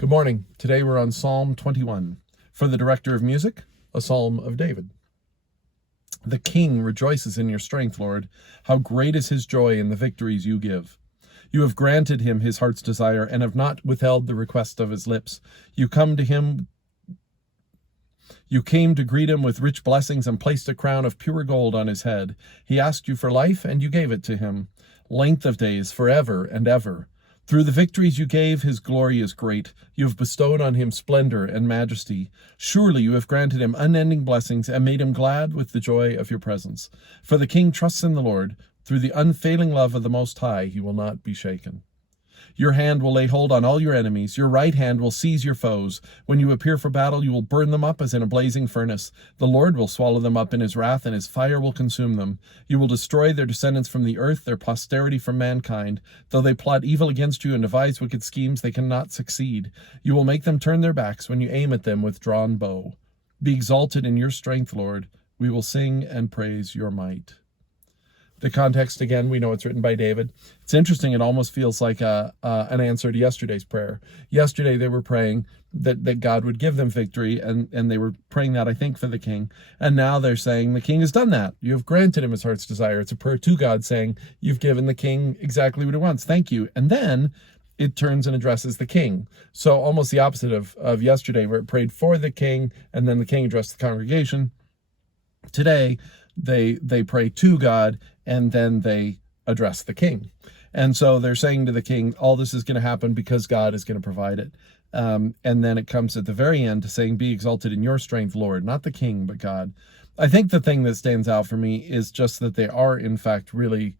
Good morning. Today we're on Psalm 21. For the director of music, a psalm of David. The king rejoices in your strength, Lord. How great is his joy in the victories you give. You have granted him his heart's desire and have not withheld the request of his lips. You came to greet him with rich blessings and placed a crown of pure gold on his head. He asked you for life, and you gave it to him, length of days forever and ever. Through the victories you gave, his glory is great. You have bestowed on him splendor and majesty. Surely you have granted him unending blessings and made him glad with the joy of your presence. For the king trusts in the Lord. Through the unfailing love of the Most High, he will not be shaken. Your hand will lay hold on all your enemies. Your right hand will seize your foes. When you appear for battle, you will burn them up as in a blazing furnace. The Lord will swallow them up in his wrath, and his fire will consume them. You will destroy their descendants from the earth, their posterity from mankind. Though they plot evil against you and devise wicked schemes, they cannot succeed. You will make them turn their backs when you aim at them with drawn bow. Be exalted in your strength, Lord. We will sing and praise your might. The context, again, we know it's written by David. It's interesting. It almost feels like an answer to yesterday's prayer. Yesterday, they were praying that God would give them victory, and they were praying that, I think, for the king. And now they're saying the king has done that. You have granted him his heart's desire. It's a prayer to God saying, you've given the king exactly what he wants. Thank you. And then it turns and addresses the king. So almost the opposite of yesterday, where it prayed for the king, and then the king addressed the congregation. Today, they pray to God, and then they address the king. And so they're saying to the king, all this is going to happen because God is going to provide it. And then it comes at the very end to saying, be exalted in your strength, Lord, not the king, but God. I think the thing that stands out for me is just that they are, in fact, really,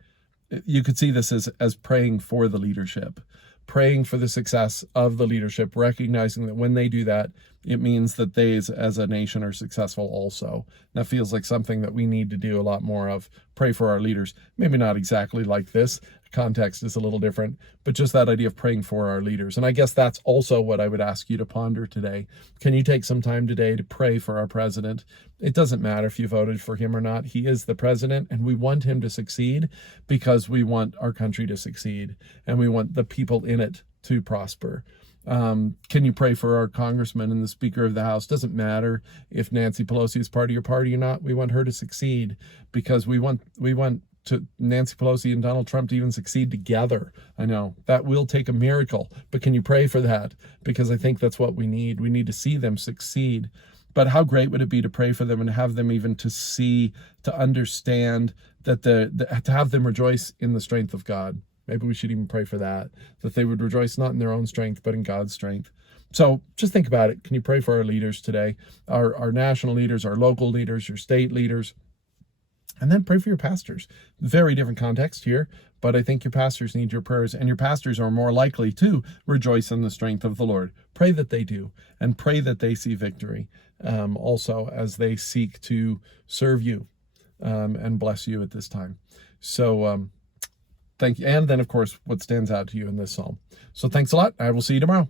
you could see this as praying for the leadership, praying for the success of the leadership, recognizing that when they do that, it means that they as a nation are successful also. That feels like something that we need to do a lot more of. Pray for our leaders. Maybe not exactly like this. Context is a little different, but just that idea of praying for our leaders. And I guess that's also what I would ask you to ponder today. Can you take some time today to pray for our president? It doesn't matter if you voted for him or not. He is the president, and we want him to succeed because we want our country to succeed, and we want the people in it to prosper. Can you pray for our congressman and the Speaker of the House? Doesn't matter if Nancy Pelosi is part of your party or not. We want her to succeed because we want to Nancy Pelosi and Donald Trump to even succeed together. I know that will take a miracle, but can you pray for that? Because I think that's what we need. We need to see them succeed. But how great would it be to pray for them and have them even to see, to understand that to have them rejoice in the strength of God. Maybe we should even pray for that they would rejoice not in their own strength, but in God's strength. So just think about it. Can you pray for our leaders today? Our national leaders, our local leaders, your state leaders, and then pray for your pastors. Very different context here, but I think your pastors need your prayers, and your pastors are more likely to rejoice in the strength of the Lord. Pray that they do, and pray that they see victory also as they seek to serve you and bless you at this time. So thank you. And then, of course, what stands out to you in this psalm. So thanks a lot. I will see you tomorrow.